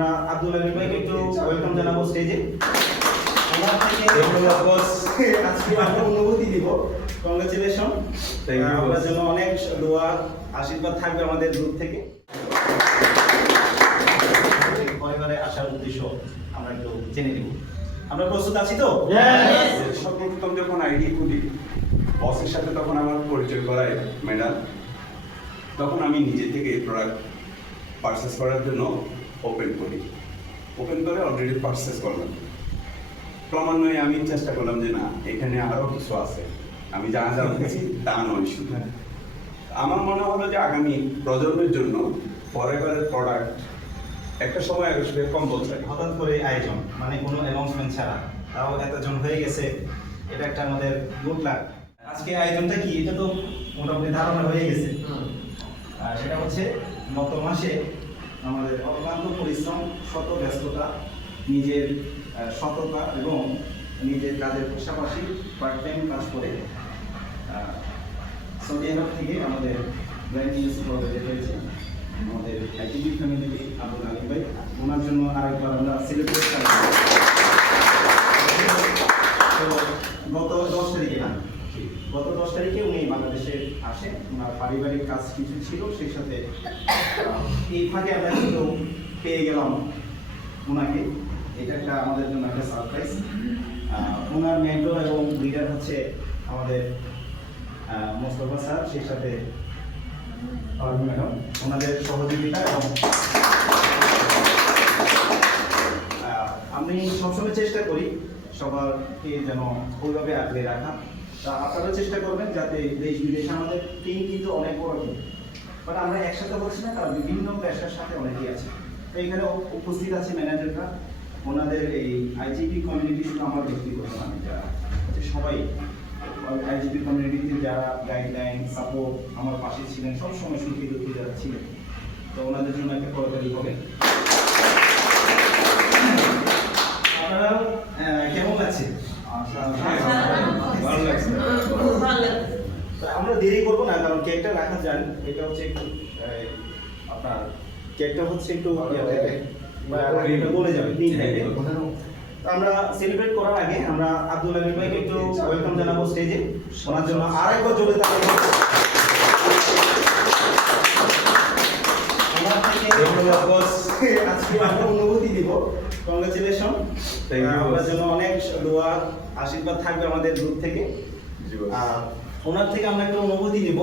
আমরা আব্দুল আলী ভাইকে একটু ওয়েলকাম জানাব স্টেজে থেকে আজকে আমরা অনুভূতি দিব কংগ্রেচুলেশন অনেক দোয়া আশীর্বাদ থাকবে আমাদের গ্রুপ থেকে। পরিবারে আসার উদ্দেশ্য আমরা একটু জেনে নিব। আমরা প্রস্তুত আছি তো? সর্বপ্রথম যখন আইডি খুলি বসের সাথে তখন আমার পরিচয় করায় ম্যাডাম তখন আমি নিজে থেকে প্রোডাক্ট পারচেস করার জন্য ওপেন করি। ওপেন করে অলরেডি পারচেস করলাম। ক্রমান্বয়ে আমি চেষ্টা করলাম যে না এখানে আরও কিছু আছে। আমি যা যা দেখেছি তা নয় শুধু। আমার মনে হলো যে আগামী প্রজন্মের জন্য ফরেভারের প্রোডাক্ট একটা সময় আসবে কম্পালসারি হঠাৎ করে আয়োজন মানে কোনো অ্যানাউন্সমেন্ট ছাড়া। তাও এতজন হয়ে গেছে এটা একটা আমাদের গুড লাক আজকে আয়োজনটা কি? এটা তো মোটামুটি ধারণা হয়ে গেছে। আর সেটা হচ্ছে গত মাসে আমাদের অক্লান্ত পরিশ্রম, শত ব্যস্ততা, নিজের সততা এবং নিজের কাজের পাশাপাশি পার্ট টাইম কাজ করে সৌদি আরব থেকে আমাদের ব্র্যান্ড নিউজ যেতে হয়েছে। আমাদের আইটিভি ফ্যামিলি আলী ভাই, ওনার জন্য আরেকবার আমরা সেলিব্রেট তো গত দশ তারিখে না গত দশ তারিখে উনি বাংলাদেশে আসেন। ওনার পারিবারিক কাজ কিছু ছিল, সেই সাথে এই ফাঁকে আমরা কিন্তু পেয়ে গেলাম ওনাকে এটা একটা আমাদের জন্য একটা সারপ্রাইজ ওনার মেন্টর এবং লিডার হচ্ছে আমাদের মোস্তফা স্যার, সেই সাথে ম্যাডাম। ওনাদের সহযোগিতা এবং আমি সবসময় চেষ্টা করি সবারকে যেন ওইভাবে আগলে রাখা। তা আপনারা চেষ্টা করবেন যাতে দেশ বিদেশে আমাদের টিম কিন্তু অনেক বড় টিম বাট আমরা একসাথে বলছি না, কারণ বিভিন্ন পেশার সাথে অনেকেই আছে। তো এখানে উপস্থিত আছে ম্যানেজাররা ওনাদের এই আইজিপি কমিউনিটি শুধু আমার ব্যক্তিগত মানে যারা সবাই। আইজিপি কমিউনিটিতে যারা গাইডলাইন সাপোর্ট আমার পাশে ছিলেন সব সময় সুখী দুঃখী যারা ছিলেন, তো ওনাদের জন্য একটা করতালি হবে। আপনারা কেমন তো আমরা দেরি করব না কারণ কেকটা রাখা যান এটা হচ্ছে একটু আপনার কেকটা হচ্ছে একটু ইয়ে থাকে, বা যাবে তিন আমরা সেলিব্রেট করার আগে আমরা আব্দুল আলী ভাইকে একটু ওয়েলকাম জানাব স্টেজে ওনার জন্য আরেকবার জোরে তালি হোক। আজকে কংগ্রেচুলেশন আপনার জন্য অনেক দোয়া আশীর্বাদ থাকবে আমাদের গ্রুপ থেকে। ওনার থেকে আমরা একটা অনুভূতি নিব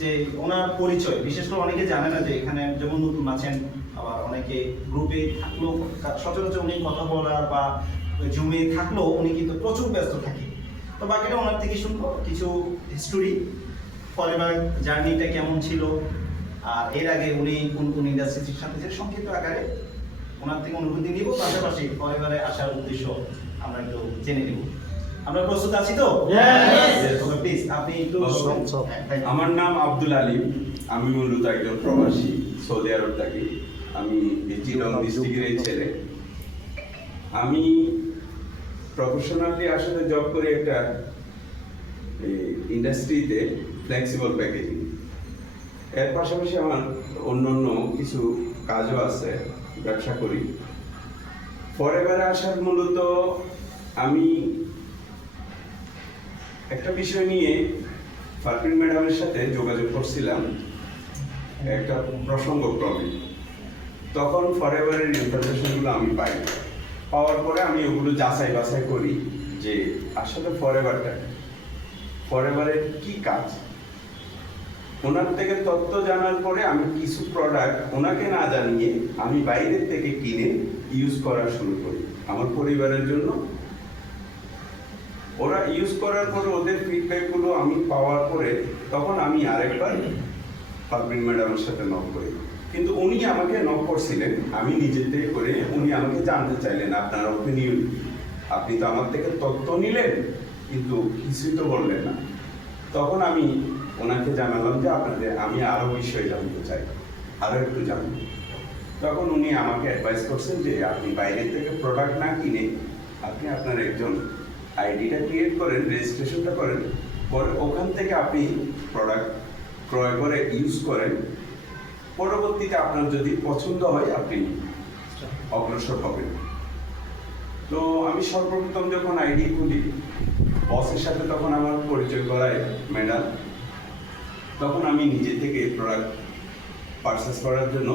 যে ওনার পরিচয়। বিশেষ করে অনেকে জানে না যে এখানে যেমন নতুন আছেন আবার অনেকে গ্রুপে থাকলেও সচরাচর উনি কথা বলার বা জুমে থাকলেও উনি কিন্তু প্রচুর ব্যস্ত থাকে। তো বাকিটা ওনার থেকে শুনব। কিছু হিস্টোরি ফরেভার জার্নিটা কেমন ছিল আর এর আগে উনি কোন কোন ইন্ডাস্ট্রির সাথে সংক্ষিপ্ত আকারে ওনার থেকে অনুভূতি নিব পাশাপাশি পরিবারে আসার উদ্দেশ্য আমরা একটু জেনে নিব। আমরা প্রস্তুত আছি তো? প্লিজ আপনি একটু। হ্যাঁ. আমার নাম আব্দুল আলিম আমি মূলত একজন প্রবাসী সৌদি আরব থাকি। আমি চিটং ডিস্ট্রিক্টের ছেলে। আমি প্রফেশনালি আসলে জব করি একটা ইন্ডাস্ট্রিতে ফ্লেক্সিবল প্যাকেজিং এর পাশাপাশি আমার অন্য অন্য কিছু কাজও আছে। ব্যবসা করি। ফরেভারে আসার মূলত আমি একটা বিষয় নিয়ে ফারফিন ম্যাডামের সাথে যোগাযোগ করছিলাম, একটা প্রসঙ্গ প্রসঙ্গক্রমে তখন ফরেভারের ইনফরমেশনগুলো আমি পাই। পাওয়ার পরে আমি ওগুলো যাচাই বাছাই করি যে আসলে ফরেভারটা ফরেভারের কি কাজ? ওনার থেকে তত্ত্ব জানার পরে আমি কিছু প্রোডাক্ট ওনাকে না জানিয়ে আমি বাইরের থেকে কিনে ইউজ করা শুরু করি আমার পরিবারের জন্য। ওরা ইউজ করার পরে ওদের ফিডব্যাকগুলো আমি পাওয়ার পরে তখন আমি আরেকবার পারভিন ম্যাডামের সাথে নক করি। কিন্তু উনি আমাকে নক করছিলেন। আমি নিজের থেকে করে উনি আমাকে জানতে চাইলেন, আপনার ওপিনিয়ন আপনি তো আমার থেকে তথ্য নিলেন, কিন্তু কিছুই তো বললেন না। তখন আমি ওনাকে জানালাম যে আপনাদের, আমি আরও বিষয় জানতে চাই আরও একটু জানব। তখন উনি আমাকে অ্যাডভাইস করছেন যে আপনি বাইরে থেকে প্রোডাক্ট না কিনে আপনি আপনার একজন আইডিটা ক্রিয়েট করেন রেজিস্ট্রেশনটা করেন, পরে ওখান থেকে আপনি প্রোডাক্ট ক্রয় করে ইউজ করেন। পরবর্তীতে আপনার যদি পছন্দ হয়, আপনি অগ্রসর হবেন। তো আমি সর্বপ্রথম যখন আইডি খুলি বসের সাথে তখন আমার পরিচয় করায় ম্যাডাম তখন আমি নিজে থেকে প্রোডাক্ট পারচেস করার জন্য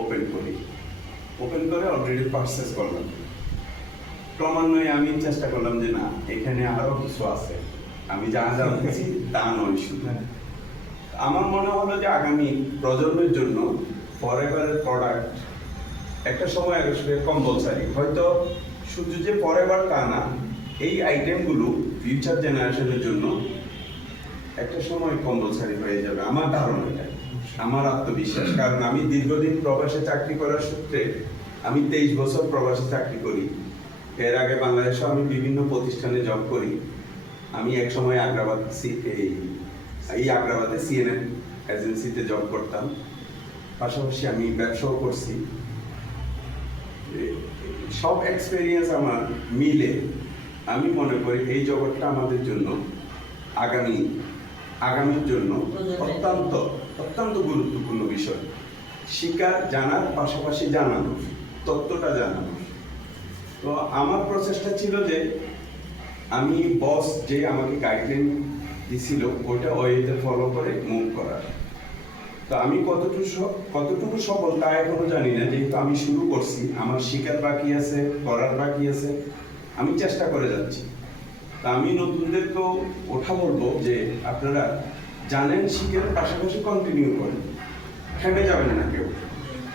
ওপেন করি। ওপেন করে অলরেডি পারচেস করলাম। ক্রমান্বয়ে আমি চেষ্টা করলাম যে না এখানে আরও কিছু আছে। আমি যা যা জানতেছি তা নয় শুধু। আমার মনে হলো যে আগামী প্রজন্মের জন্য ফরএভারের প্রোডাক্ট একটা সময় আসবে কম্পালসারি হয়তো শুধু যে ফরএভার তা না এই আইটেমগুলো ফিউচার জেনারেশনের জন্য একটা সময় কম্পালসারি হয়ে যাবে, আমার ধারণা এটা আমার আত্মবিশ্বাস। কারণ আমি দীর্ঘদিন প্রবাসে চাকরি করার সূত্রে আমি তেইশ বছর প্রবাসে চাকরি করি। এর আগে বাংলাদেশে আমি বিভিন্ন প্রতিষ্ঠানে জব করি। আমি এক সময় আগ্রাবাদ এই এই আগ্রাবাদে সিএনএন এজেন্সিতে জব করতাম। পাশাপাশি আমি ব্যবসাও করছি। সব এক্সপেরিয়েন্স আমার মিলে আমি মনে করি এই জগৎটা আমাদের জন্য আগামী আগামীর জন্য অত্যন্ত অত্যন্ত গুরুত্বপূর্ণ বিষয়। শিকার জানার পাশাপাশি জানানো তত্ত্বটা জানানো। তো আমার প্রচেষ্টা ছিল যে আমি বস যে আমাকে গাইডলাইন দিছিল ওইটা ওয়েতে ফলো করে মুভ করার। তো আমি কতটুকু কতটুকু সফল তা এখনও জানি না যেহেতু আমি শুরু করছি আমার শিকার বাকি আছে করার বাকি আছে আমি চেষ্টা করে যাচ্ছি। তা আমি নতুনদেরকেও ওঠা বলব যে আপনারা জানেন শিখের পাশাপাশি কন্টিনিউ করেন। থেমে যাবেন না কেউ।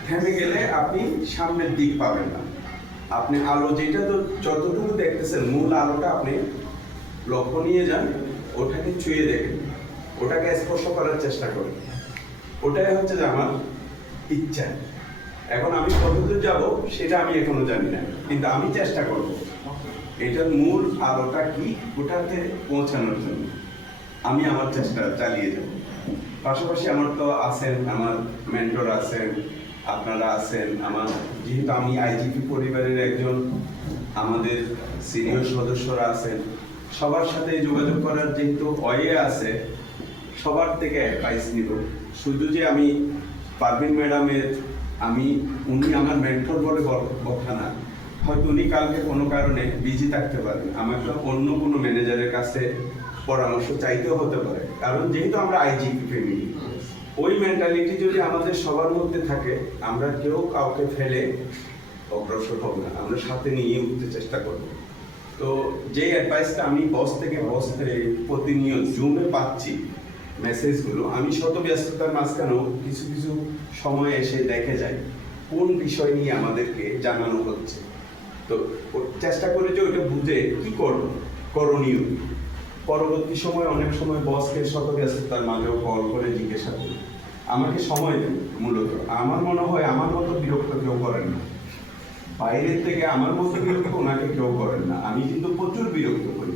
থেমে গেলে আপনি সামনের দিক পাবেন না। আপনি আলো যেটা তো যতটুকু দেখতেছেন, মূল আলোটা আপনি লক্ষ্য নিয়ে যান, ওটাকে ছুঁয়ে দেখেন। ওটাকে স্পর্শ করার চেষ্টা করেন। ওটাই হচ্ছে যে আমার ইচ্ছা। এখন আমি কতদূর যাব, সেটা আমি এখনও জানি না। কিন্তু আমি চেষ্টা করব। এটার মূল আলোটা কি? ওটাতে পৌঁছানোর জন্য। আমি আমার চেষ্টা চালিয়ে যাব। পাশাপাশি আমার তো আছেন, আমার মেন্টর আছেন, আপনারা আছেন, আমার যেহেতু আমি আইজিপি পরিবারের একজন, আমাদের সিনিয়র সদস্যরা আছেন, সবার সাথে যোগাযোগ করার যেহেতু অয়ে আছে, সবার থেকে অ্যাডভাইস নিব। শুধু যে আমি পারভিন ম্যাডামের, আমি, উনি আমার মেন্টর বলে কথা না হয়তো উনি কালকে কোনো কারণে বিজি থাকতে পারেন। আমাকে অন্য কোনো ম্যানেজারের কাছে পরামর্শ চাইতেও হতে পারে। কারণ যেহেতু আমরা আইজিপি ফ্যামিলি ওই মেন্টালিটি যদি আমাদের সবার মধ্যে থাকে, আমরা কেউ কাউকে ফেলে অগ্রসর হব না। আমরা সাথে নিয়ে উঠতে চেষ্টা করব। তো যে অ্যাডভাইসটা আমি বস থেকে বস প্রতিনিয়ত জুমে পাচ্ছি মেসেজগুলো আমি শত ব্যস্ততার মাঝখানেও কিছু কিছু সময় এসে দেখে যাই, কোন বিষয় নিয়ে আমাদেরকে জানানো হচ্ছে। তো চেষ্টা করে যে ওইটা বুঝে কি করব করণীয়। পরবর্তী সময় অনেক সময় বসকে শত তার মাঝেও কল করে জিজ্ঞাসা করি। আমাকে সময় দেন মূলত। আমার মনে হয় আমার মতো বিরক্ত কেউ করেন না। বাইরের থেকে আমার মতো বিরক্ত ওনাকে কেউ করেন না। আমি কিন্তু প্রচুর বিরক্ত করি।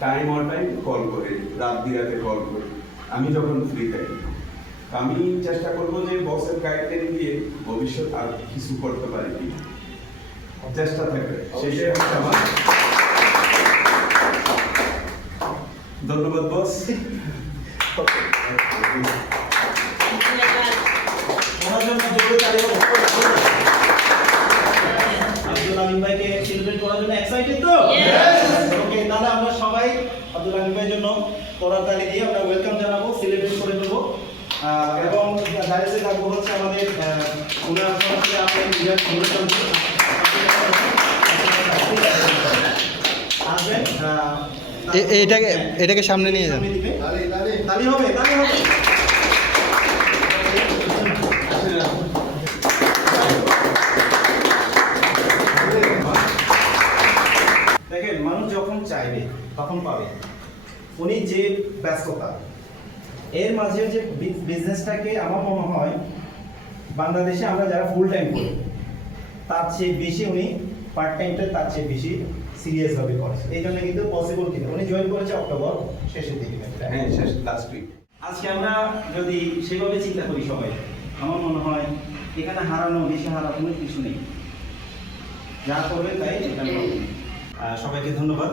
টাইম অন টাইম কল করে, রাত বিরাতে কল করি। আমি যখন ফ্রি থাকি। আমি চেষ্টা করব যে বসের গাইডলাইন দিয়ে ভবিষ্যৎ আর কিছু করতে পারি চেষ্টা থাকবে। সেটাই হচ্ছে আমার। ধন্যবাদ বস। আব্দুল আমিন ভাইকে সেলিব্রেট করার জন্য এক্সাইটেড তো? ওকে তাহলে আমরা সবাই আব্দুল আমিন ভাইয়ের জন্য করার তালি দিয়ে আমরা ওয়েলকাম জানাব সেলিব্রেট করে নেব। এবং দাঁড়িয়ে থাকব হচ্ছে আমাদের আহ, ওনার সরাসরি এটাকে এটাকে সামনে নিয়ে যান। দেখেন, মানুষ যখন চাইবে, তখন পাবে। উনি যে ব্যস্ততা, এর মাঝে যে বিজনেসটাকে আমার মনে হয়, বাংলাদেশে আমরা যারা ফুল টাইম করি তার চেয়ে বেশি উনি পার্ট টাইমটা তার চেয়ে বেশি সিরিয়াসভাবে করেছে এই জন্য কিন্তু পসিবল কিনা। উনি জয়েন করেছে অক্টোবর শেষের দিকে। হ্যাঁ শেষ লাস্ট উইক আজকে আমরা যদি সেভাবে চিন্তা করি সবাই আমার মনে হয় এখানে হারানো বেশি হারা কোনো কিছু নেই। যা করবে তাই আহ, সবাইকে ধন্যবাদ।